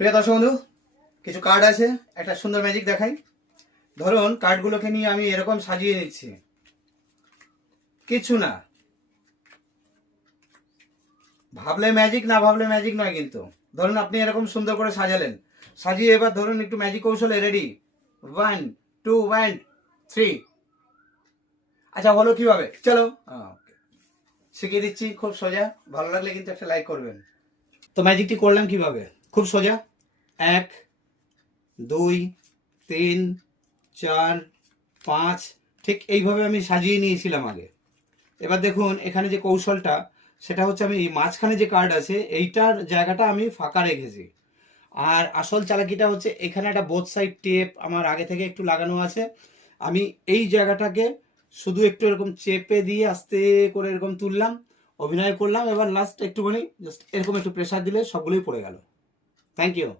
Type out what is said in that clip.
প্রিয় দর্শক বন্ধু, কিছু কার্ড আছে, একটা সুন্দর ম্যাজিক দেখাই। ধরুন কার্ডগুলোকে নিয়ে আমি এরকম সাজিয়ে নিচ্ছি, কিছু না, ভাবলে ম্যাজিক, না ভাবলে ম্যাজিক নয়। কিন্তু ধরুন আপনি এরকম সুন্দর করে সাজালেন, সাজিয়ে এবার ধরুন একটু ম্যাজিক কৌশলে রেডি, 1 2 1 3। আচ্ছা, হলো কিভাবে, চলো শিখিয়ে দিচ্ছি, খুব সোজা। ভালো লাগলে কিন্তু একটা লাইক করবেন। তো ম্যাজিকটি করলাম কিভাবে, খুব সোজা। 1 2 3 4 5, ঠিক এইভাবে আমি সাজিয়ে নিয়েছিলাম আগে। এবার দেখুন এখানে যে কৌশলটা, সেটা হচ্ছে আমি এই মাঝখানে যে কার্ড আছে এইটার জায়গাটা আমি ফাঁকা রেখেছি। আর আসল চালাকিটা হচ্ছে এখানে একটা বোথ সাইড টেপ আমার আগে থেকে একটু লাগানো আছে। আমি এই জায়গাটাকে শুধু একটু এরকম চেপে দিয়ে আস্তে করে এরকম তুললাম, অভিনয় করলাম। এবার লাস্ট একটুখানি জাস্ট এরকম একটু প্রেসার দিলে সবগুলোই পড়ে গেল। Thank you.